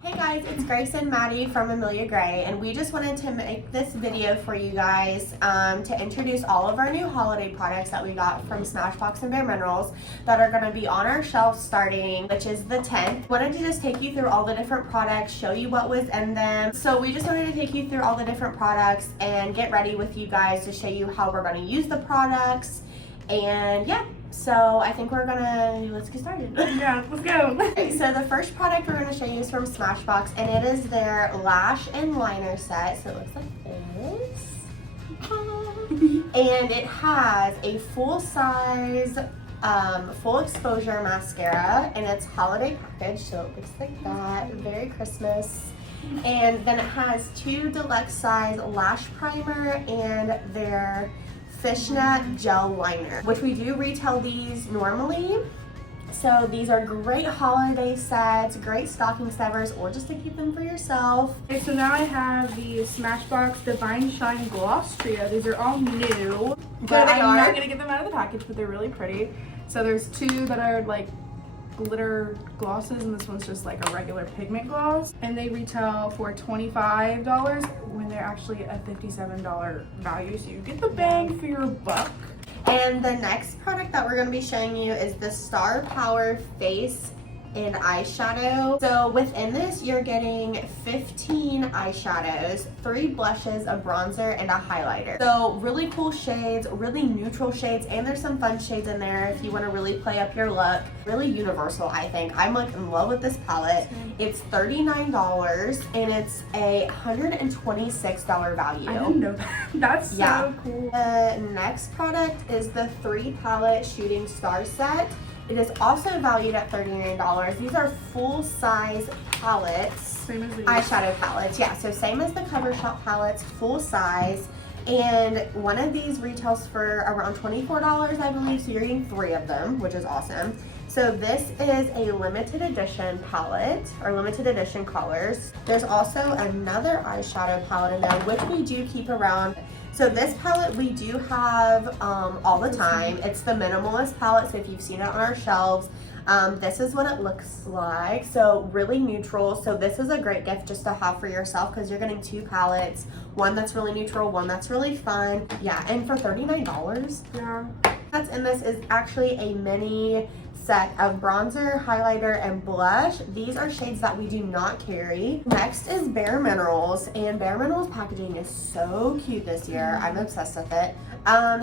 Hey guys, it's Grace and Maddie from MUA and we just wanted to make this video for you guys to introduce all of our new holiday products that we got from Smashbox and Bare Minerals that are going to be on our shelves starting, which is the 10th. Wanted to just take you through all the different products, show you what was in them. So we just wanted to take you through all the different products and get ready with you guys to show you how we're going to use the products. And yeah, so I think let's get started. Yeah, let's go. Okay, so the first product we're going to show you is from Smashbox, and it is their lash and liner set. So it looks like this. And it has a full-size, full exposure mascara, and it's holiday package, so it looks like that. Very Christmas. And then it has two deluxe size lash primer and their fishnet gel liner, which we do retail these normally. So these are great holiday sets, great stocking stuffers, or just to keep them for yourself. Okay, so now I have the Smashbox Divine Shine Gloss Trio. These are all new, but I'm not gonna get them out of the package, but they're really pretty. So there's two that are like glitter glosses, and this one's just like a regular pigment gloss, and they retail for $25 when they're actually a $57 value, so you get the bang for your buck. And the next product that we're going to be showing you is the Star Power Face and Eyeshadow. So within this, you're getting 15 eyeshadows, 3 blushes, a bronzer, and a highlighter. So really cool shades, really neutral shades, and there's some fun shades in there if you want to really play up your look. Really universal, I think. I'm like in love with this palette. It's $39 and it's a $126 value. I didn't know that. That's so cool. The next product is the 3 palette Shooting Star set. It is also valued at $39. These are full-size palettes, Same as these. Eyeshadow palettes. Yeah, so same as the Cover Shop palettes, full size. And one of these retails for around $24, I believe, so you're getting 3 of them, which is awesome. So this is a limited edition palette, or limited edition colors. There's also another eyeshadow palette in there, which we do keep around. So this palette we do have all the time. It's the Minimalist palette, so if you've seen it on our shelves, this is what it looks like. So really neutral. So this is a great gift just to have for yourself because you're getting 2 palettes, one that's really neutral, one that's really fun. Yeah, and for $39. Yeah. That's in this is actually a mini set of bronzer, highlighter, and blush. These are shades that we do not carry. Next is Bare Minerals, and Bare Minerals packaging is so cute this year. I'm obsessed with it.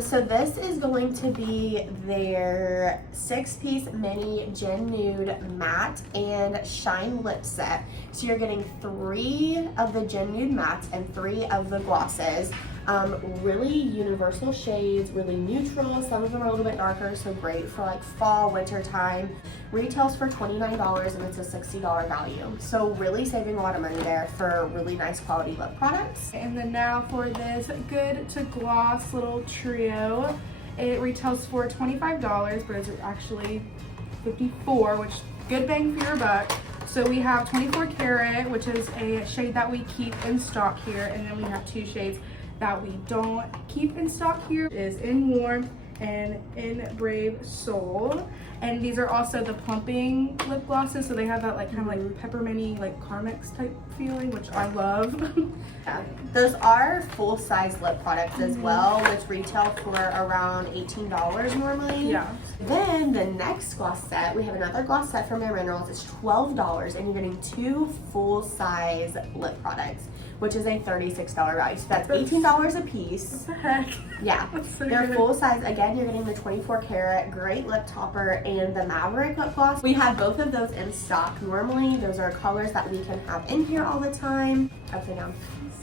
So this is going to be their 6-piece mini Gen Nude matte and shine lip set. So you're getting 3 of the Gen Nude mattes and 3 of the glosses. Really universal shades, really neutral. Some of them are a little bit darker, so great for like fall, winter time. Retails for $29 and it's a $60 value. So really saving a lot of money there for really nice quality lip products. And then now for this Good to Gloss little trio, it retails for $25, but it's actually $54, which good bang for your buck. So we have 24 Karat, which is a shade that we keep in stock here, and then we have 2 shades that we don't keep in stock here. It is In Warmth and In Brave Soul. And these are also the plumping lip glosses, so they have that like kind of like pepperminty, like Carmex type feeling, which I love. Yeah. Those are full-size lip products as well, which retail for around $18 normally. Yeah. Then the next gloss set, we have another gloss set from Bare Minerals. It's $12 and you're getting 2 full-size lip products, which is a $36 value. So that's $18 a piece. What the heck? Yeah. So They're good. full size. Again, you're getting the 24 Karat, great lip topper, and the Maverick lip gloss. We have both of those in stock normally. Those are colors that we can have in here all the time. Upside down.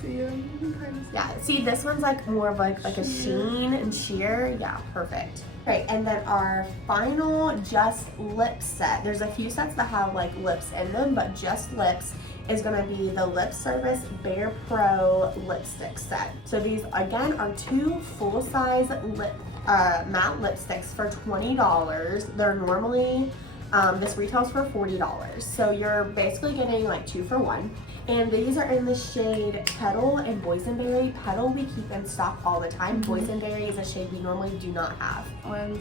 See them. Yeah, see, this one's like more of like a sheen and sheer. Yeah, perfect. Right, and then our final just lip set. There's a few sets that have like lips in them, but just lips is going to be the Lip Service Bare Pro lipstick set. So these again are 2 full-size lip matte lipsticks for $20. They're normally this retails for $40. So you're basically getting like 2 for 1. And these are in the shade Petal and Boysenberry. Petal we keep in stock all the time. Boysenberry is a shade we normally do not have. And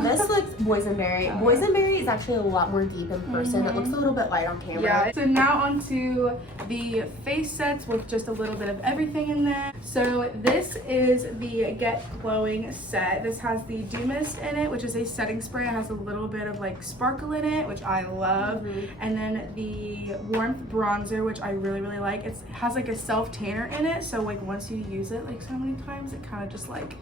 this looks Boysenberry. Boysenberry is actually a lot more deep in person. It looks a little bit light on camera. Yeah. So now onto the face sets with just a little bit of everything in there. So this is the Get Glowing set. This has the Dew Mist in it, which is a setting spray. It has a little bit of like sparkle in it, which I love. And then the Warmth bronzer, which I really like. It has like a self tanner in it, so like once you use it like so many times, it kind of just like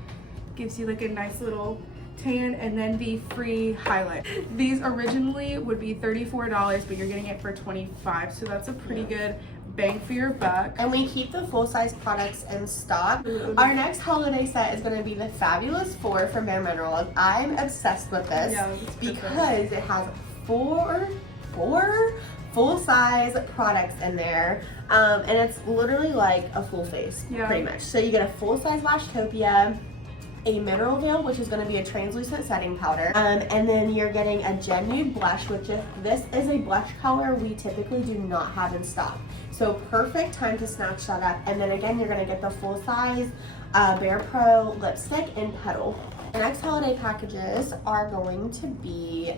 gives you like a nice little tan. And then the free highlight. These originally would be $34, but you're getting it for $25, so that's a pretty good bang for your buck. And we keep the full-size products in stock. Our next holiday set is going to be the Fabulous 4 from Bare Minerals. I'm obsessed with this because it has four full-size products in there, and it's literally like a full face, pretty much. So you get a full-size Lashtopia, a mineral veil, which is going to be a translucent setting powder, and then you're getting a Gen Nude blush, which this is a blush color we typically do not have in stock. So perfect time to snatch that up. And then again, you're going to get the full-size Bare Pro lipstick in Petal. The next holiday packages are going to be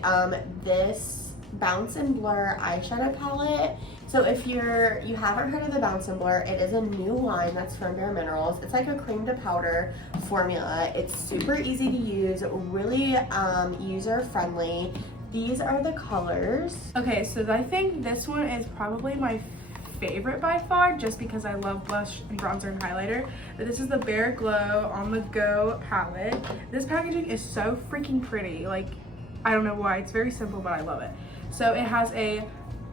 this Bounce and Blur eyeshadow palette. So if you haven't heard of the Bounce and Blur, it is a new line that's from Bare Minerals. It's like a cream to powder formula. It's super easy to use, really user friendly. These are the colors. Okay, so I think this one is probably my favorite by far, just because I love blush and bronzer and highlighter. But this is the Bare Glow On The Go palette. This packaging is so freaking pretty. Like, I don't know why. It's very simple, but I love it. So it has a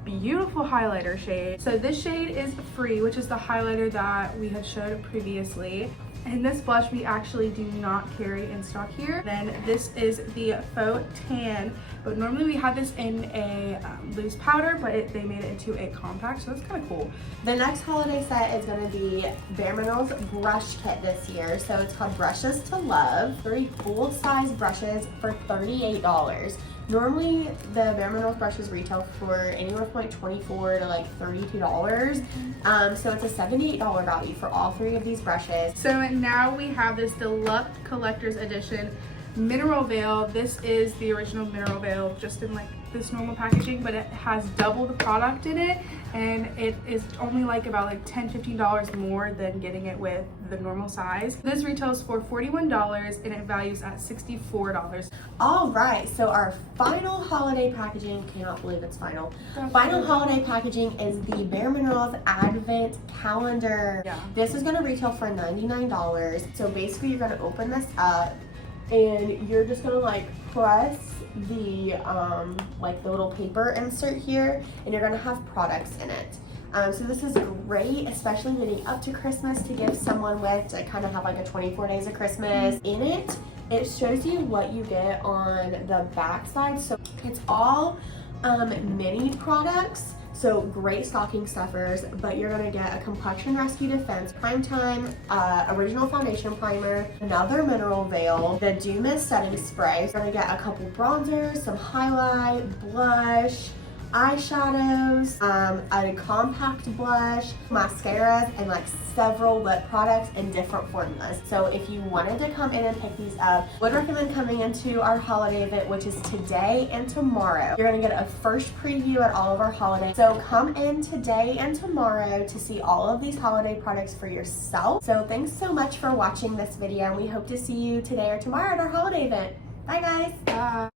beautiful highlighter shade. So this shade is Free, which is the highlighter that we had showed previously. And this blush we actually do not carry in stock here. Then this is the Faux Tan, but normally we have this in a loose powder, but they made it into a compact, so that's kind of cool. The next holiday set is going to be Bare Minerals brush kit this year. So it's called Brushes to Love. 3 full-size brushes for $38. Normally, the Bare Minerals brushes retail for anywhere from like $24 to like $32. So it's a $78 value for all 3 of these brushes. So now we have this Deluxe Collector's Edition Mineral Veil. This is the original Mineral Veil, just in like this normal packaging, but it has double the product in it, and it is only like about like $10-15 more than getting it with the normal size. This retails for $41 and it values at $64. All right, so our final holiday packaging, cannot believe it's final. Final holiday packaging is the Bare Minerals Advent Calendar. This is going to retail for $99. So basically you're going to open this up and you're just going to like press the like the little paper insert here, and you're going to have products in it. So this is great, especially leading up to Christmas, to give someone with, to kind of have like a 24 days of Christmas. In it, it shows you what you get on the back side. So it's all mini products. So great stocking stuffers, but you're gonna get a Complexion Rescue Defense Prime Time Original Foundation Primer, another Mineral Veil, the Dew Mist Setting Spray. You're gonna get a couple bronzers, some highlight, blush, eyeshadows, a compact blush, mascaras, and like several lip products in different formulas. So if you wanted to come in and pick these up, would recommend coming into our holiday event, which is today and tomorrow. You're gonna get a first preview at all of our holidays. So come in today and tomorrow to see all of these holiday products for yourself. So thanks so much for watching this video, and we hope to see you today or tomorrow at our holiday event. Bye guys. Bye.